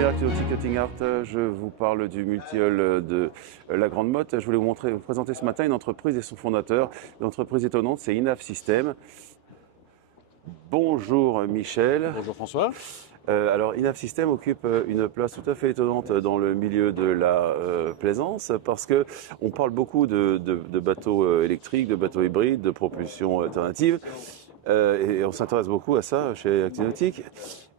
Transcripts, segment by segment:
Numérique Nautique Cutting Art, je vous parle du multi-hull de la Grande Motte. Je voulais vous présenter ce matin une entreprise et son fondateur. Une entreprise étonnante, c'est Inaf System. Bonjour Michel. Bonjour François. Alors Inaf System occupe une place tout à fait étonnante dans le milieu de la plaisance parce que on parle beaucoup de bateaux électriques, de bateaux hybrides, de propulsion alternative et on s'intéresse beaucoup à ça chez Actinautique.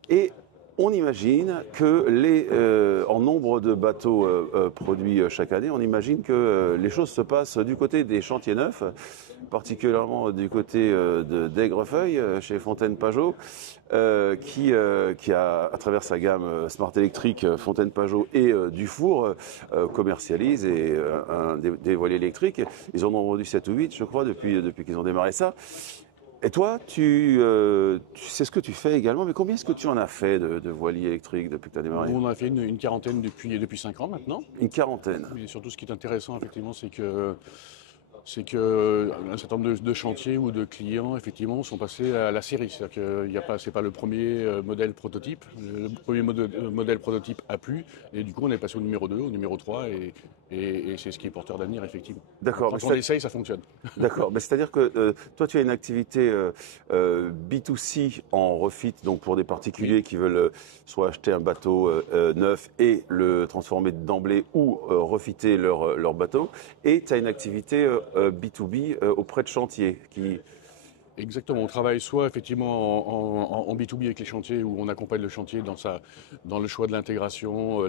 Et on imagine que en nombre de bateaux produits chaque année, on imagine que les choses se passent du côté des chantiers neufs, particulièrement du côté d'Aigrefeuille, chez Fontaine-Pajot, qui a, à travers sa gamme Smart Electric, Fontaine-Pajot et Dufour, commercialise des voiliers électriques. Ils en ont vendu 7 ou 8, je crois, depuis qu'ils ont démarré ça. Et toi, tu sais ce que tu fais également, mais combien est-ce que tu en as fait de voiliers électriques depuis que tu as démarré? On en a fait une quarantaine depuis 5 ans maintenant. Une quarantaine. Mais surtout, ce qui est intéressant, effectivement, c'est que un certain nombre de chantiers ou de clients, effectivement, sont passés à la série. C'est-à-dire que c'est pas le premier modèle prototype. Le premier modèle prototype a plu, et du coup, on est passé au numéro 2, au numéro 3, et c'est ce qui est porteur d'avenir, effectivement. D'accord. Quand on essaye, ça fonctionne. D'accord. Mais c'est-à-dire que toi, tu as une activité B2C en refit, donc pour des particuliers qui veulent soit acheter un bateau neuf et le transformer d'emblée ou refiter leur bateau. Et tu as une activité B2B auprès de chantiers qui... Exactement, on travaille soit effectivement en B2B avec les chantiers où on accompagne le chantier dans le choix de l'intégration,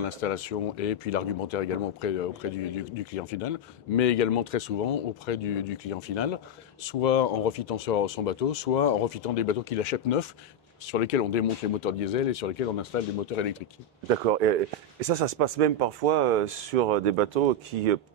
l'installation et puis l'argumentaire également auprès du client final, mais également très souvent auprès du client final, soit en refitant son bateau, soit en refitant des bateaux qu'il achète neufs, sur lesquels on démonte les moteurs diesel et sur lesquels on installe des moteurs électriques. D'accord. Et ça se passe même parfois sur des bateaux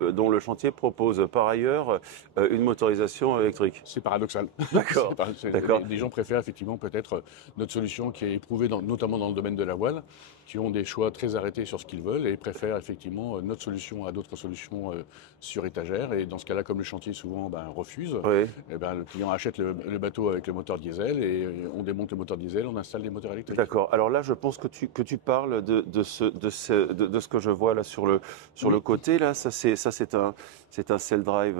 dont le chantier propose par ailleurs une motorisation électrique. C'est paradoxal. D'accord. D'accord. Les gens préfèrent effectivement peut-être notre solution qui est éprouvée notamment dans le domaine de la voile, qui ont des choix très arrêtés sur ce qu'ils veulent et préfèrent effectivement notre solution à d'autres solutions sur étagère. Et dans ce cas-là, comme le chantier souvent refuse, Oui. le client achète le bateau avec le moteur diesel et on démonte le moteur diesel, on installe des moteurs électriques. D'accord. Alors là, je pense que tu parles de ce que je vois là sur le côté là. C'est un Cell Drive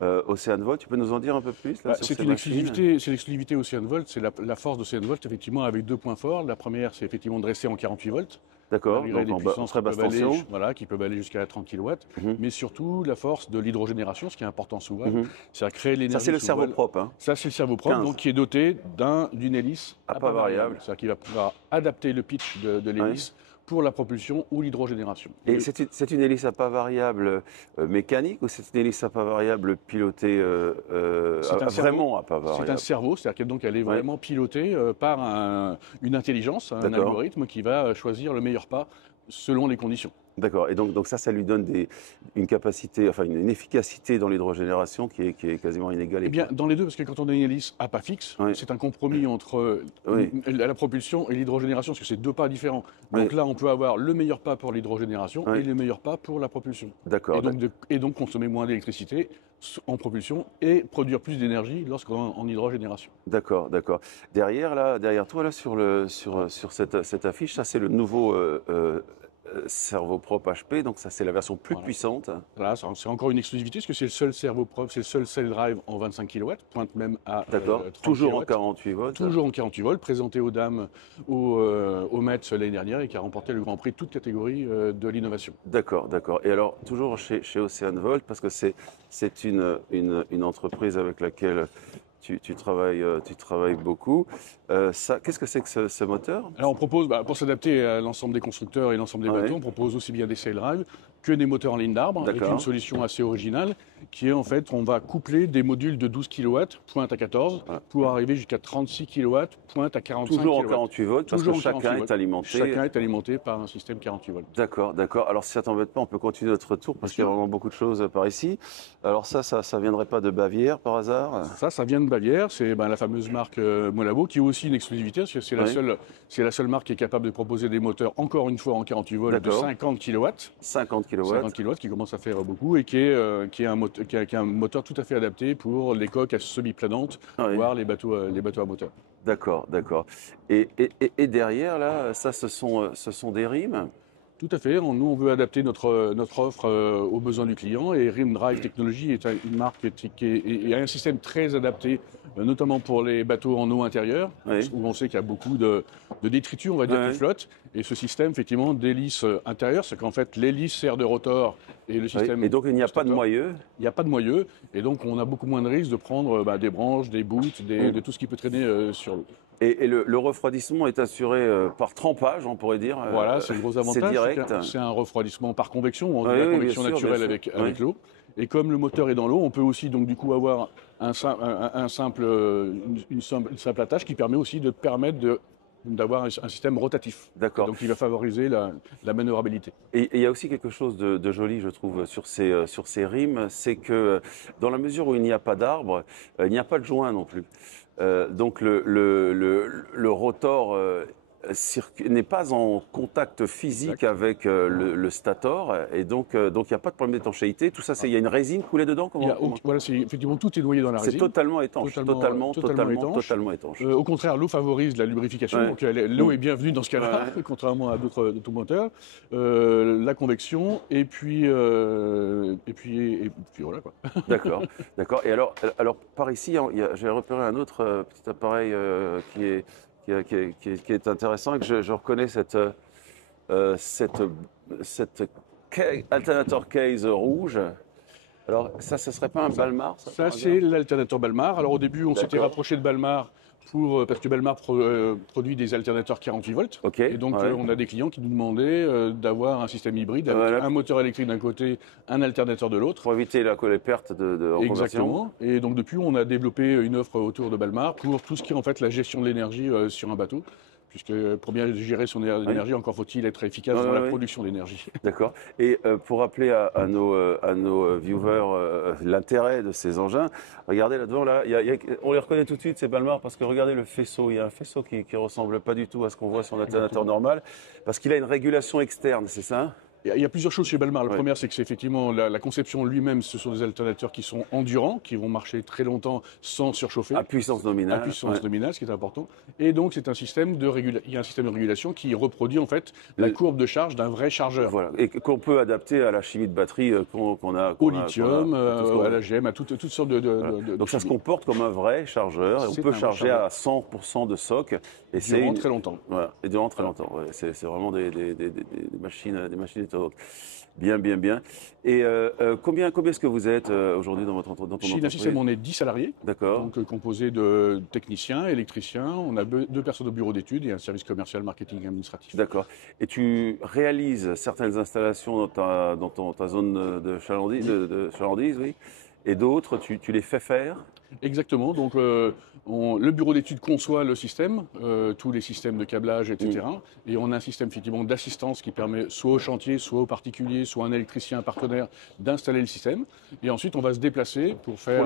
Ocean Volt. Tu peux nous en dire un peu plus là, sur c'est ces une machines? exclusivité Ocean Volt. C'est la force d'Ocean Volt effectivement avec 2 points forts. La première, c'est effectivement de rester en 48 volts. D'accord. Malgré des puissances très basse tension. qui peuvent aller jusqu'à 30 kW, Mhm. mais surtout la force de l'hydrogénération, ce qui est important souvent, c'est-à-dire créer l'énergie. Ça, c'est le sous cerveau voile. propre. Hein. Ça, c'est le cerveau propre, 15. donc qui est doté d'une hélice À pas variable. C'est-à-dire qu'il va pouvoir adapter le pitch de l'hélice pour la propulsion ou l'hydrogénération. Et c'est une hélice à pas variable mécanique ou c'est une hélice à pas variable pilotée vraiment à pas variable? C'est un cerveau, c'est-à-dire qu'elle est vraiment pilotée par une intelligence, un algorithme qui va choisir le meilleur pas selon les conditions. D'accord. Et donc ça lui donne une capacité, enfin une efficacité dans l'hydrogénération qui est quasiment inégalée. Eh bien, dans les deux, parce que quand on a une hélice à pas fixe, c'est un compromis entre la propulsion et l'hydrogénération, parce que c'est 2 pas différents. Donc là, on peut avoir le meilleur pas pour l'hydrogénération et le meilleur pas pour la propulsion. D'accord. Et donc consommer moins d'électricité en propulsion et produire plus d'énergie lorsqu'on est en hydrogénération. D'accord, d'accord. Derrière toi, là, sur cette affiche, ça c'est le nouveau cerveau propre HP, donc ça c'est la version plus puissante. Voilà, c'est encore une exclusivité, parce que c'est le seul cerveau propre, c'est le seul Cell Drive en 25 kW, pointe même à 30 toujours kW. en 48 volts. Toujours en 48 volts, présenté aux dames au Met l'année dernière et qui a remporté le Grand Prix de toute catégorie de l'innovation. D'accord, d'accord. Et alors, toujours chez Ocean Volt, parce que c'est une entreprise avec laquelle tu travailles beaucoup. Qu'est-ce que c'est que ce moteur? Alors on propose, pour s'adapter à l'ensemble des constructeurs et l'ensemble des bateaux, on propose aussi bien des Sail Drive que des moteurs en ligne d'arbre, avec une solution assez originale qui est en fait, on va coupler des modules de 12 kW, pointe à 14, pour arriver jusqu'à 36 kW, pointe à 45 kW. Toujours en 48 volts, parce que chacun est alimenté. Chacun est alimenté par un système 48 volts. D'accord, d'accord. Alors si ça t'embête pas, on peut continuer notre tour, parce qu'il y a vraiment beaucoup de choses par ici. Alors ça viendrait pas de Bavière par hasard? Ça vient de Bavière, c'est la fameuse marque Molavo, qui est aussi une exclusivité, parce que c'est la seule marque qui est capable de proposer des moteurs, encore une fois en 48 volts, de 50 kW. 50 kW. 50 kW, qui commence à faire beaucoup, et qui a un moteur tout à fait adapté pour les coques à semi-planantes, voire les bateaux à moteur. D'accord, d'accord. Et derrière, là, ça, ce sont des rimes? Tout à fait. Nous, on veut adapter notre offre aux besoins du client et Rim Drive Technology est une marque et a un système très adapté, notamment pour les bateaux en eau intérieure, Oui. où on sait qu'il y a beaucoup de détritus, on va dire, Ouais, qui ouais. flottent. Et ce système, effectivement, d'hélice intérieure, c'est qu'en fait, l'hélice sert de rotor et le Oui. système Et donc, il n'y de a pas de stator, moyeu? il n'y a pas de moyeu. Et donc, on a beaucoup moins de risques de prendre des branches, des bouts, de tout ce qui peut traîner sur l'eau. Et le refroidissement est assuré par trempage, on pourrait dire. Voilà, c'est le gros C'est avantage, direct. c'est un refroidissement par convection, ou de Oui, la oui, bien convection sûr, bien naturelle sûr. Oui. avec l'eau. Et comme le moteur est dans l'eau, on peut aussi donc du coup avoir une simple attache qui permet aussi d'avoir un système rotatif. Et D'accord. donc il va favoriser la manœuvrabilité. Et il y a aussi quelque chose de joli, je trouve, sur ces rimes, c'est que dans la mesure où il n'y a pas d'arbre, il n'y a pas de joint non plus. Donc le rotor n'est pas en contact physique Exact. avec le stator, et donc il n'y a pas de problème d'étanchéité. Tout ça, il y a une résine coulée dedans, Voilà, effectivement, tout est noyé dans la C'est résine, totalement étanche, totalement étanche. totalement étanche. Au contraire, l'eau favorise la lubrification, Ouais. donc l'eau est bienvenue dans ce cas-là, Ouais. contrairement à d'autres moteurs. La convection, et puis voilà quoi. D'accord, d'accord. Et alors par ici, j'ai repéré un autre petit appareil qui est intéressant et que je reconnais cette, alternator case rouge. Alors ça, ce serait pas un Balmar, ça, Ça, par c'est hasard? l'alternateur Balmar. Alors au début, on s'était D'accord. rapproché de Balmar parce que Balmar produit des alternateurs 48 volts. Ok. Et donc Ouais. on a des clients qui nous demandaient d'avoir un système hybride avec Voilà. un moteur électrique d'un côté, un alternateur de l'autre. Pour éviter les pertes en conversion. Exactement. Et donc depuis, on a développé une offre autour de Balmar pour tout ce qui est en fait la gestion de l'énergie sur un bateau. Puisque pour bien gérer son énergie, encore faut-il être efficace dans la production d'énergie. D'accord. Et pour rappeler à nos viewers l'intérêt de ces engins, regardez là-devant, là, on les reconnaît tout de suite, ces Balmar, parce que regardez le faisceau. Il y a un faisceau qui ne ressemble pas du tout à ce qu'on voit sur un alternateur normal, parce qu'il a une régulation externe, c'est ça? Il y a plusieurs choses chez Balmar. La Ouais. première, c'est que c'est effectivement la conception lui-même, ce sont des alternateurs qui sont endurants, qui vont marcher très longtemps sans surchauffer. À puissance nominale. À puissance nominale, ce qui est important. Et donc, c'est un système il y a un système de régulation qui reproduit en fait la courbe de charge d'un vrai chargeur. Voilà. Et qu'on peut adapter à la chimie de batterie qu'on a. Au lithium, tout à l'AGM, à toutes sortes de Donc ça se chimie. comportes comme un vrai chargeur. Et on C'est peut un vrai charger chargeur. à 100% de soc. Et Durant très longtemps. Voilà, et durant très longtemps. Ouais, c'est vraiment des machines étonnantes. Bien, bien, bien. Et combien est-ce que vous êtes aujourd'hui dans ton Chez entreprise? Système, on est 10 salariés, D'accord. donc composés de techniciens, électriciens. On a 2 personnes au bureau d'études et un service commercial, marketing et administratif. D'accord. Et tu réalises certaines installations dans ta zone de chalandise, de chalandise, oui. Et d'autres, tu les fais faire? Exactement. Donc, le bureau d'études conçoit le système, tous les systèmes de câblage, etc. Et on a un système effectivement d'assistance qui permet soit au chantier, soit aux particuliers, soit un électricien, un partenaire d'installer le système. Et ensuite, on va se déplacer pour faire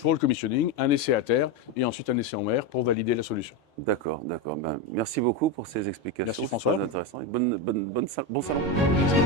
Pour le commissioning. un essai à terre et ensuite un essai en mer pour valider la solution. D'accord, d'accord. Ben, merci beaucoup pour ces explications. Merci C'est François. très intéressant. Et bon salon. Merci.